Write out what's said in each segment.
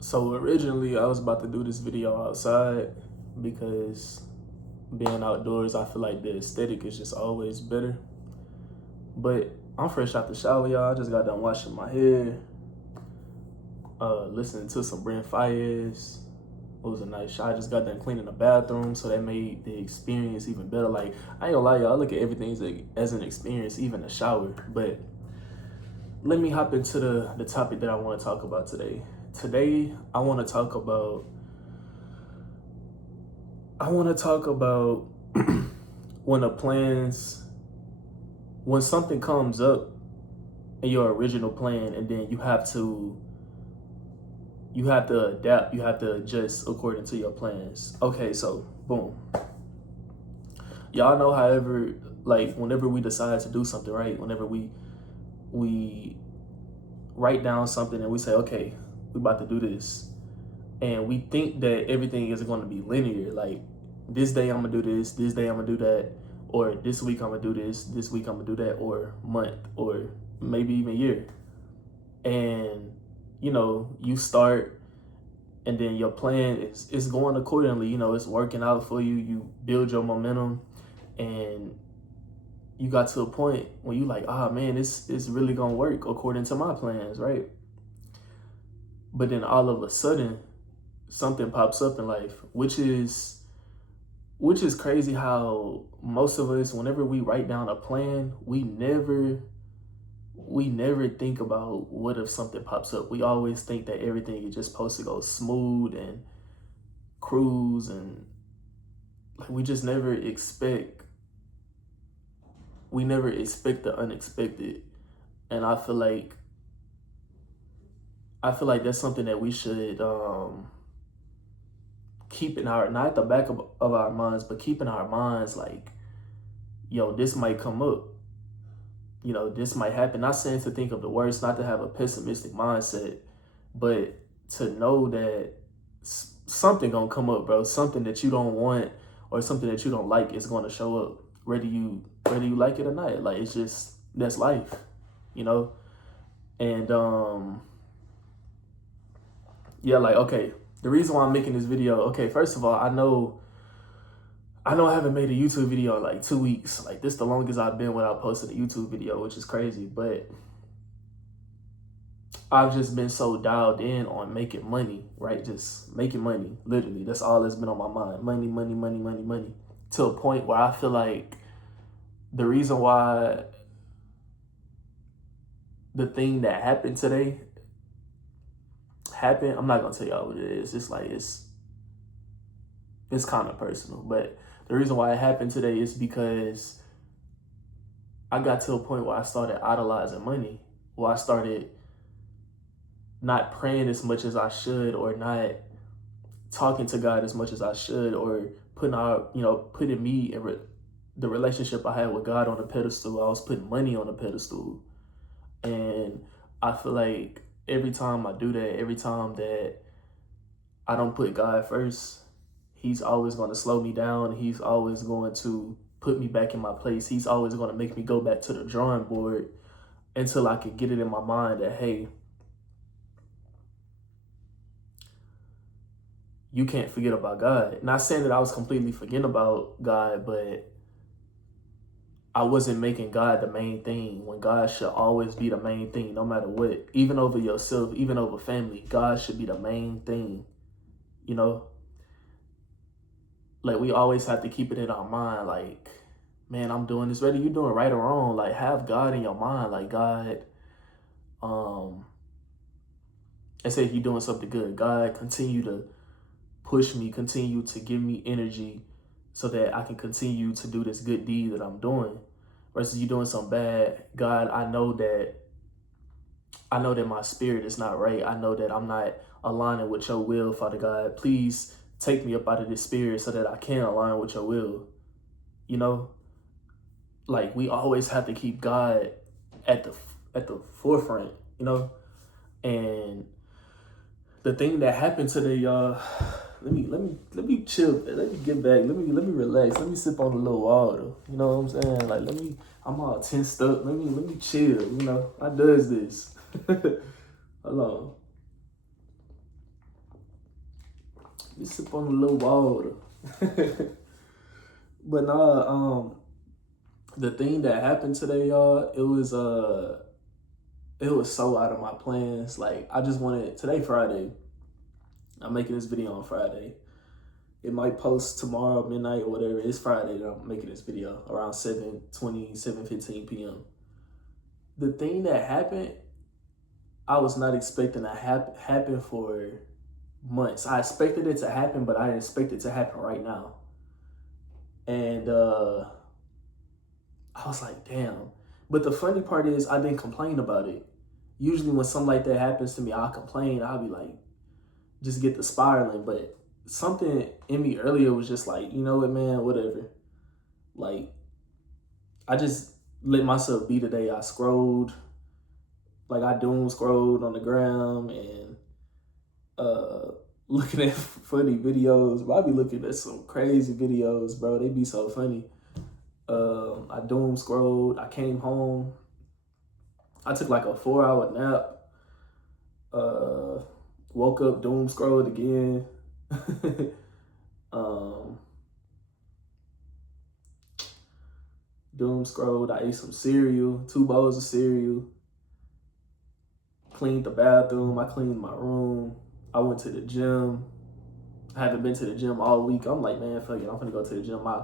So originally I was about to do this video outside because being outdoors, I feel like the aesthetic is just always better. But I'm fresh out the shower, y'all. I just got done washing my hair, listening to some Brent Fayez. It was a nice shot. I just got done cleaning the bathroom, so that made the experience even better. Like, I ain't gonna lie, y'all, I look at everything as an experience, even a shower. But let me hop into the topic that I want to talk about today. Today, I want to talk about when the plans, when something comes up in your original plan, and then you have to adapt, you have to adjust according to your plans. Okay, so boom. Y'all know, however, like whenever we decide to do something, right? Whenever we write down something and we say, okay, we about to do this, and we think that everything is going to be linear. Like, this day I'm gonna do this day I'm gonna do that, or this week I'm gonna do this week I'm gonna do that, or month, or maybe even year. And you start, and then your plan is going accordingly. It's working out for you. You build your momentum, and you got to a point where you like, man, it's really gonna work according to my plans, right? But then all of a sudden, something pops up in life, which is crazy how most of us, whenever we write down a plan, we never think about what if something pops up. We always think that everything is just supposed to go smooth and cruise, and like we never expect the unexpected. And I feel like that's something that we should keep in our, not at the back of our minds, but keep in our minds, like, yo, this might come up. This might happen. Not saying to think of the worst, not to have a pessimistic mindset, but to know that something gonna come up, bro. Something that you don't want or something that you don't like is gonna show up, whether you like it or not. Like, it's just, that's life, you know. And yeah, like, okay, the reason why I'm making this video, okay, first of all, I haven't made a YouTube video in like 2 weeks. Like, this is the longest I've been without posting a YouTube video, which is crazy. But I've just been so dialed in on making money, right? Just making money. Literally, that's all that's been on my mind. Money, money, money, money, money. To a point where I feel like the reason why the thing that happened today happened, I'm not gonna tell y'all what it is. It's like, it's kind of personal. But the reason why it happened today is because I got to a point where I started idolizing money. Where I started not praying as much as I should, or not talking to God as much as I should, or putting me in the relationship I had with God on a pedestal. I was putting money on a pedestal. And I feel like every time I do that, every time that I don't put God first, he's always going to slow me down. He's always going to put me back in my place. He's always going to make me go back to the drawing board until I can get it in my mind that, hey, you can't forget about God. Not saying that I was completely forgetting about God, but I wasn't making God the main thing, when God should always be the main thing, no matter what. Even over yourself, even over family, God should be the main thing, you know? Like, we always have to keep it in our mind, like, man, I'm doing this, whether you're doing right or wrong, like, have God in your mind. Like, God, let's say if you're doing something good, God, continue to push me, continue to give me energy so that I can continue to do this good deed that I'm doing. Versus you doing something bad, God, I know that my spirit is not right. I know that I'm not aligning with your will, Father God. Please take me up out of this spirit so that I can align with your will. Like, we always have to keep God at the forefront, And the thing that happened today, y'all, let me chill. Let me get back. Let me relax. Let me sip on a little water. You know what I'm saying? Like, I'm all tensed up. Let me chill. I does this. Hold on. You sip on a little water. But nah, the thing that happened today, y'all, it was so out of my plans. Like, I just wanted, today Friday. I'm making this video on Friday. It might post tomorrow midnight or whatever. It's Friday that I'm making this video around 7:20, 7:15 p.m. The thing that happened, I was not expecting to happen for months. I expected it to happen, but I didn't expect it to happen right now. And I was like, damn. But the funny part is I didn't complain about it. Usually when something like that happens to me, I'll complain. I'll be like, just get the spiraling. But something in me earlier was just like, you know what, man, whatever. Like, I just let myself be today. I scrolled, like I doom scrolled on the gram and looking at funny videos. But I be looking at some crazy videos, bro. They be so funny. I doom scrolled. I came home. I took like a 4-hour nap. Woke up, doom scrolled again. Doom scrolled. I ate some cereal, 2 bowls of cereal. Cleaned the bathroom. I cleaned my room. I went to the gym. I haven't been to the gym all week. I'm like, man, fuck it. I'm gonna go to the gym. I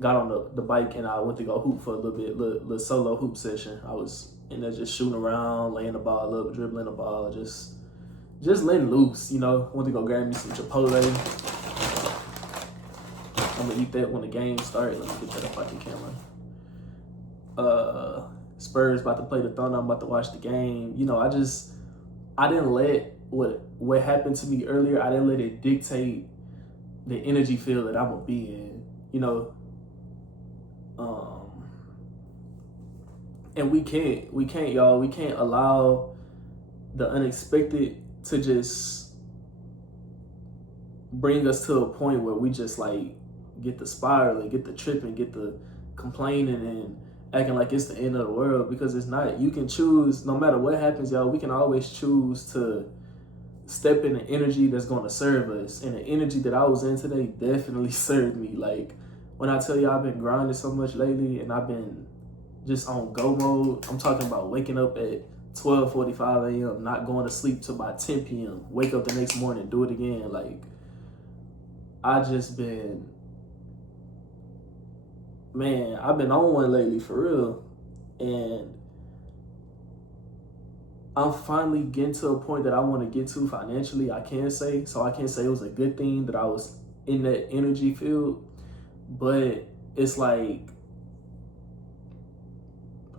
got on the bike and I went to go hoop for a little bit, little solo hoop session. I was in there just shooting around, laying the ball up, dribbling the ball, just letting loose, you know. Went to go grab me some Chipotle. I'm gonna eat that when the game starts. Let me get that up out the camera. Spurs about to play the Thunder. I'm about to watch the game. You know, I didn't let what happened to me earlier, I didn't let it dictate the energy field that I'm gonna be in, you know. And we can't, y'all. We can't allow the unexpected to just bring us to a point where we just like get the spiraling, get the tripping, get the complaining and acting like it's the end of the world, because it's not. You can choose, no matter what happens, y'all, we can always choose to step in the energy that's going to serve us. And the energy that I was in today definitely served me. Like, when I tell you I've been grinding so much lately and I've been just on go mode, I'm talking about waking up at 12:45 a.m., not going to sleep till about 10 p.m., wake up the next morning, do it again. Like, I just been, man, I've been on one lately for real. And I'm finally getting to a point that I want to get to financially, I can say. So I can't say it was a good thing that I was in that energy field, but it's like,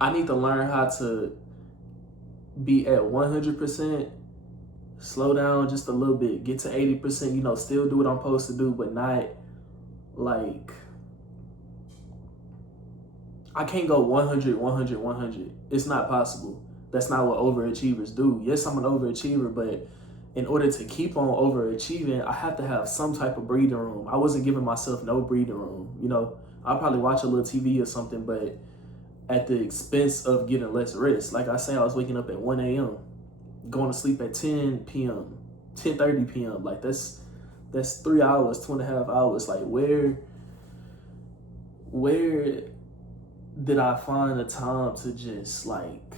I need to learn how to be at 100%, slow down just a little bit, get to 80%, you know, still do what I'm supposed to do, but not like, I can't go 100, 100, 100. It's not possible. That's not what overachievers do. Yes, I'm an overachiever, but in order to keep on overachieving, I have to have some type of breathing room. I wasn't giving myself no breathing room. You know, I'll probably watch a little TV or something, but at the expense of getting less rest. Like I say, I was waking up at 1 a.m., going to sleep at 10 p.m., 10:30 p.m. Like, that's 3 hours, 2.5 hours. Like, where did I find the time to just like,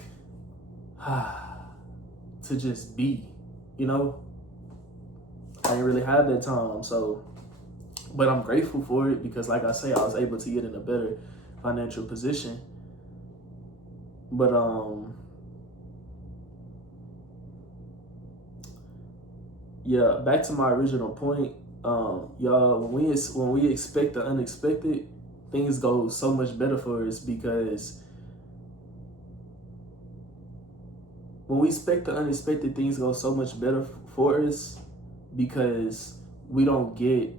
to just be, you know? I didn't really have that time. So, but I'm grateful for it, because like I say, I was able to get in a better financial position. But yeah, back to my original point. Y'all, when we expect the unexpected, things go so much better for us, because when we expect the unexpected, things go so much better for us, because we don't get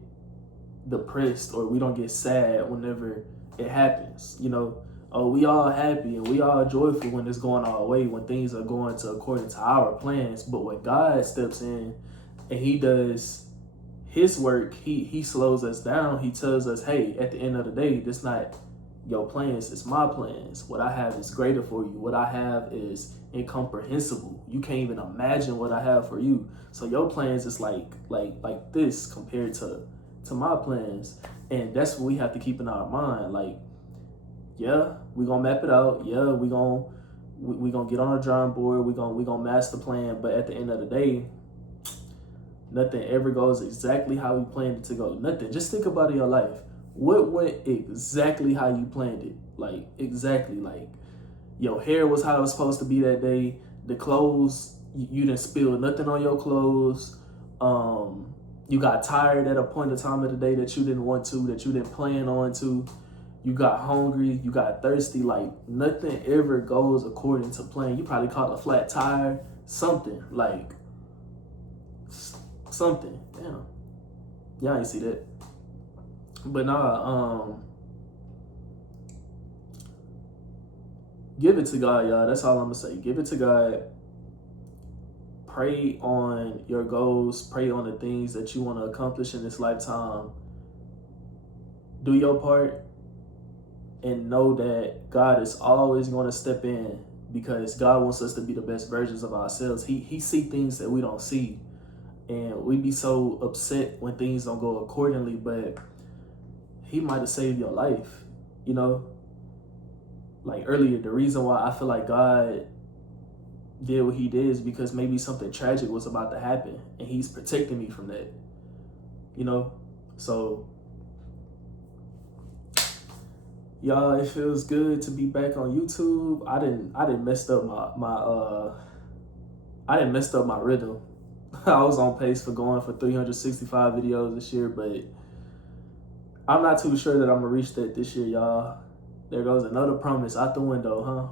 depressed or we don't get sad whenever it happens. You know, oh, we all happy and we all joyful when it's going our way, when things are going according to our plans. But when God steps in and he does his work, he slows us down. He tells us, hey, at the end of the day, this not Your plans is my plans. What I have is greater for you. What I have is incomprehensible. You can't even imagine what I have for you. So your plans is like this compared to my plans. And that's what we have to keep in our mind. Like, yeah, we gonna map it out. Yeah, we gonna get on a drawing board. We gonna master plan. But at the end of the day, nothing ever goes exactly how you planned it to go. Nothing. Just think about it in your life. What went exactly how you planned it? Like, exactly. Like, your hair was how it was supposed to be that day. The clothes, you didn't spill nothing on your clothes. You got tired at a point in time of the day that you didn't want to, that you didn't plan on to. You got hungry, you got thirsty. Like, nothing ever goes according to plan. You probably caught a flat tire, something. Like, something. Damn. Y'all ain't see that. But nah, give it to God, y'all. That's all I'm gonna say. Give it to God. Pray on your goals. Pray on the things that you want to accomplish in this lifetime. Do your part and know that God is always going to step in, because God wants us to be the best versions of ourselves. He see things that we don't see, and we be so upset when things don't go accordingly, but He might have saved your life, you know? Like earlier, the reason why I feel like God did what He did is because maybe something tragic was about to happen, and He's protecting me from that, you know? So, y'all, it feels good to be back on YouTube. I didn't messed up my rhythm. I was on pace for going for 365 videos this year, but I'm not too sure that I'm gonna reach that this year, y'all. There goes another promise out the window, huh?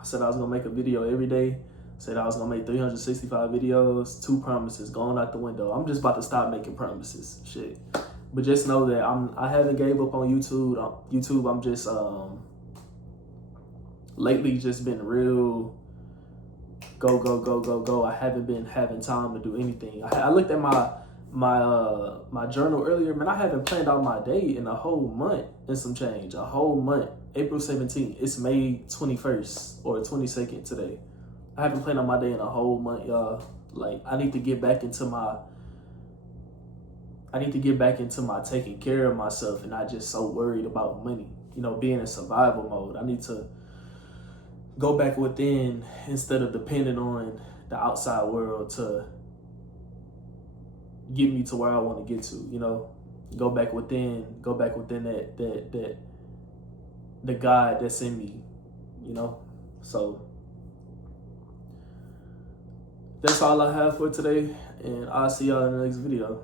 I said I was gonna make a video every day. Said I was gonna make 365 videos. 2 promises going out the window. I'm just about to stop making promises. Shit. But just know that I haven't gave up on YouTube. I'm just lately just been real go. I haven't been having time to do anything. I looked at my journal earlier, man. I haven't planned out my day in a whole month and some change. A whole month. April 17th. It's May 21st or 22nd today. I haven't planned out my day in a whole month, y'all. Like, I need to get back into my taking care of myself and not just so worried about money. You know, being in survival mode. I need to go back within instead of depending on the outside world to get me to where I want to get to, you know. Go back within that the God that's in me, you know. So that's all I have for today, and I'll see y'all in the next video.